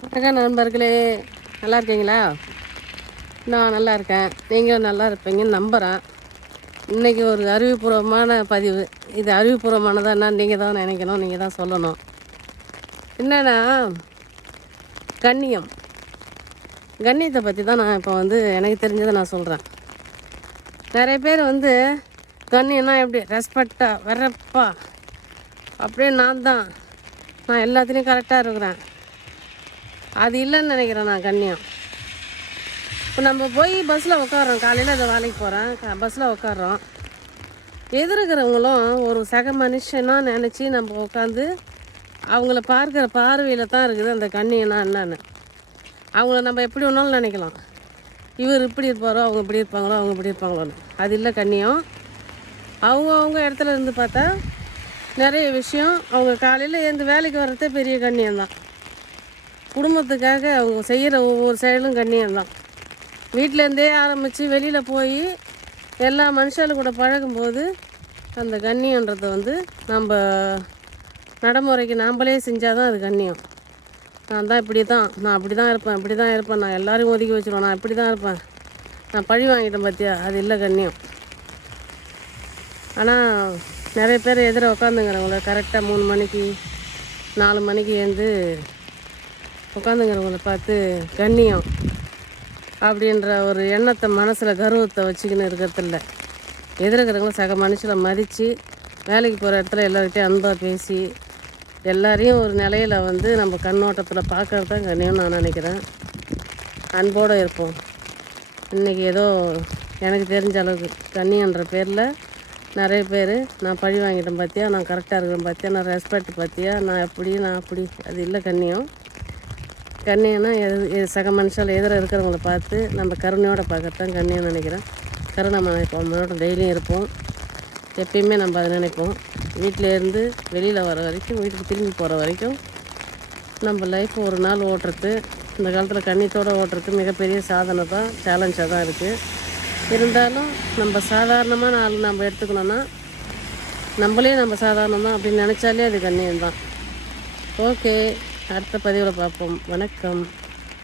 வணக்கம் நண்பர்களே, நல்லா இருக்கீங்களா? நான் நல்லா இருக்கேன், நீங்களும் நல்லா இருப்பீங்கன்னு நம்புகிறேன். இன்றைக்கி ஒரு அறிவுபூர்வமான பதிவு. இது அறிவுபூர்வமானதாக என்னன்னு நீங்கள் தான் நினைக்கணும், நீங்கள் தான் சொல்லணும். என்னென்னா, கண்ணியத்தை பற்றி தான் நான் இப்போ எனக்கு தெரிஞ்சதை நான் சொல்கிறேன். நிறைய பேர் கண்ணியம்னா எப்படி ரெஸ்பெக்டாக வரப்பா அப்படியே நான் எல்லாத்துலேயும் கரெக்டாக இருக்கிறேன், அது இல்லைன்னு நினைக்கிறேன் நான். கண்ணியம் இப்போ நம்ம போய் பஸ்ஸில் உட்காரோம், காலையில் அதை வேலைக்கு போகிறேன், பஸ்ஸில் உட்காரோம். எதிர்க்கிறவங்களும் ஒரு சக மனுஷனாக நினச்சி நம்ம உட்காந்து அவங்கள பார்க்குற பார்வையில் தான் இருக்குது அந்த கண்ணியம்னா என்னன்னு. அவங்கள நம்ம எப்படி ஒன்றாலும் நினைக்கலாம், இவர் இப்படி இருப்பாரோ அவங்க இப்படி இருப்பாங்களோ அவங்க இப்படி இருப்பாங்களோன்னு. அது இல்லை கண்ணியம். அவங்க இடத்துல இருந்து பார்த்தா நிறைய விஷயம், அவங்க காலையில் எழுந்து வேலைக்கு வர்றதே பெரிய கண்ணியம்தான். குடும்பத்துக்காக அவங்க செய்கிற ஒவ்வொரு செயலும் கண்ணியம்தான். வீட்டிலேருந்தே ஆரம்பித்து வெளியில் போய் எல்லா மனுஷாலும் கூட பழகும்போது அந்த கண்ணியன்றதை நம்ம நடைமுறைக்கு நாம்ளே செஞ்சால் தான் அது கண்ணியம். நான் அப்படி தான் இருப்பேன், நான் எல்லோரையும் ஒதுக்கி வச்சுருவேன், நான் இப்படி தான் இருப்பேன், நான் பழி வாங்கிட்டேன் பார்த்தியா, அது இல்லை கண்ணியம். ஆனால் நிறைய பேர் எதிர உட்காந்துங்கிறவங்கள கரெக்டாக 3 மணிக்கு 4 மணிக்கு எழுந்து உட்காந்துங்கிறவங்கள பார்த்து கண்ணியம் அப்படின்ற ஒரு எண்ணத்தை மனசில் கர்வத்தை வச்சுக்கின்னு இருக்கிறதில்ல. எதிர்க்கிறவங்கள சக மனுஷனை மதித்து வேலைக்கு போகிற இடத்துல எல்லார்கிட்டையும் அன்பாக பேசி எல்லாரையும் ஒரு நிலையில் நம்ம கண்ணோட்டத்தில் பார்க்கறது தான் கண்ணியம்னு நான் நினைக்கிறேன். அன்போடு இருப்போம். இன்றைக்கி ஏதோ எனக்கு தெரிஞ்ச அளவுக்கு கண்ணியன்ற பேரில் நிறைய பேர் நான் பழி வாங்கிட்டேன் பார்த்தியா, நான் கரெக்டாக இருக்கிறேன் பார்த்தியா, நான் ரெஸ்பெக்ட் பார்த்தியா, நான் அப்படி, அது இல்லை கண்ணியம். கண்ணியம்னா சக மனுஷால் இருக்கிறவங்கள பார்த்து நம்ம கருணையோடு பார்க்கறது தான் கண்ணியம் நினைக்கிறேன். கருணை மனோட டெய்லியும் இருப்போம், எப்பயுமே நம்ம அதை நினைப்போம். வீட்டிலேருந்து வெளியில் வர வரைக்கும், வீட்டுக்கு திரும்பி போகிற வரைக்கும் நம்ம லைஃப் ஒரு நாள் ஓட்டுறது, இந்த காலத்தில் கண்ணியத்தோடு ஓட்டுறது மிகப்பெரிய சாதனை தான், சேலஞ்சாக தான் இருக்குது. இருந்தாலும் நம்ம சாதாரணமான ஆள் நம்ம எடுத்துக்கணுன்னா நம்மளே நம்ம சாதாரணம் தான் அப்படின்னு நினச்சாலே அது கண்ணியம்தான். ஓகே, அடுத்த பதிவில் பார்ப்போம். வணக்கம்.